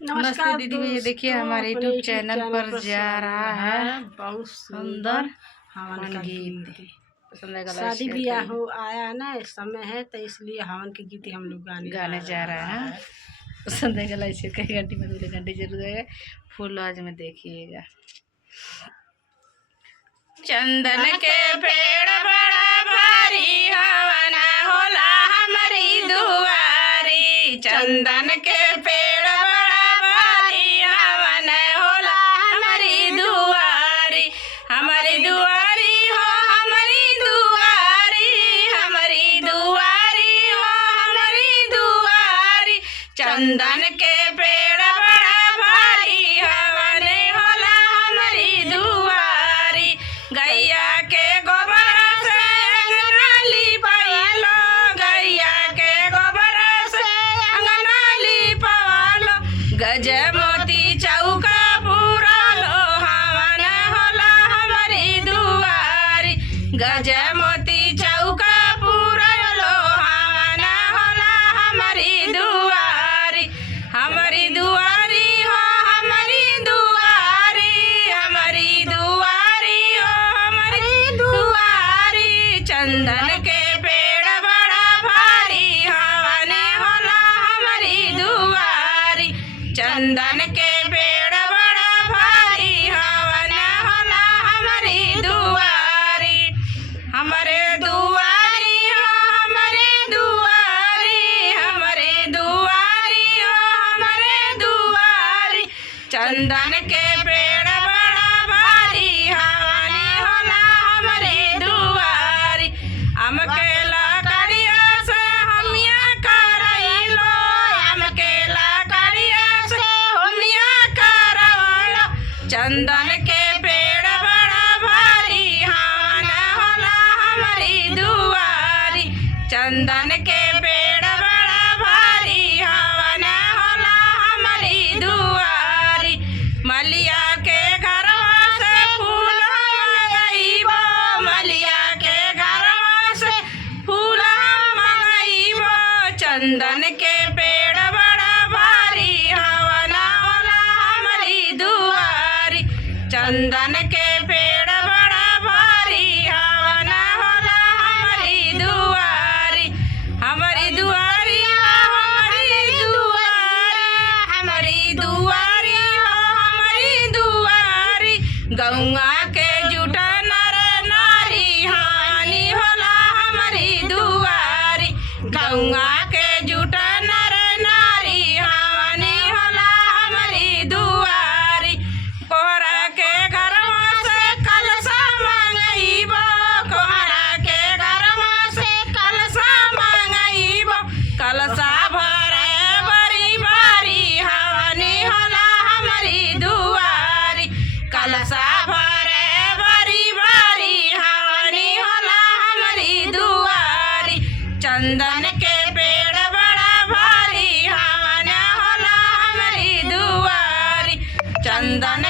नमस्ते दीदी भैया, देखिए हमारे यूट्यूब चैनल पर जा रहा है बहुत सुंदर हवन का गीत। शादी ब्याह हो आया है ना, समय है तो इसलिए हवन के गीत हम लोग गाने जा रहा है। पसंद है गला इसे कई घंटे में 2 घंटे जरूर है। फुल आज में देखिएगा। चंदन के पेड़ बड़ा भारी हवन होला हमारी दुआरी। चंदन के पेड़ बड़ा भारी हवन होला हमारी दुआरी। हमारी दुआरी हो हमारी दुआरी, हमारी दुआरी हो हमारी दुआरी। चंदन के पेड़ बड़ा भारी हवन होला हमारी दुआरी। गैया के गोबर से अंगना लिपालो, गैया के गोबर से अंगना लिपालो। गज मोती चौका पुरालो हवन होला हमारी दुआरी। गज मोती चौका पुरालो हवन होला हमारी दुआरी। हमारी दुआरी हो हमारी दुआरी, हमारी दुआरी हो हमारी दुआरी। चंदन के पेड़ बड़ा भारी हवन होला हमारी दुआरी। चंदन के पेड़ बड़ा भारी हवन होला हमारी दुआरी। हमारे दुआरी हो हमारे दुआरी, हमारे दुआरी हो हमारे दुआरी। चंदन के पेड़ बड़ा भारी हवन होला हमारे दुआरी। हमके लकड़िया से हमिया करैलो, हमके लकड़िया से हमिया करवलो। चंदन के पेड़ बड़ा भारी हवन होला हमारी दुआरी। चंदन के पेड़ बड़ा भारी हवन होला हमारी दुआरी। मलिया के घरवा से फूल मंगाइबो, मलिया के घरवा से फूल मंगाइबो। चंदन के पेड़ बड़ा भारी हवन होला हमारी दुआरी। चंदन के पेड़ बड़ा भारी हवन होला हमारी दुआरी। हमारी दुआरी हो हमारी दुआरी, हमारी दुआरी हो हमारी दुआरी। गौआ के जुटा नर नारी हानि होला हमारी दुआरी। गौआ के जुटा नर नारी हानि होला हमारी दुआरी। कोहरा के घरवा से कलशा मंगाइबो, कोहरा के घरवा से कलशा मंगाइबो। कलशा भरे बड़ी बारी हवनी होला हमारी दुआरी। कलशा भरे बड़ी बारी हवनी होला हमारी दुआरी। चंदन के पेड़ बड़ा भारी हवन होला हमारी दुआरी। चंदन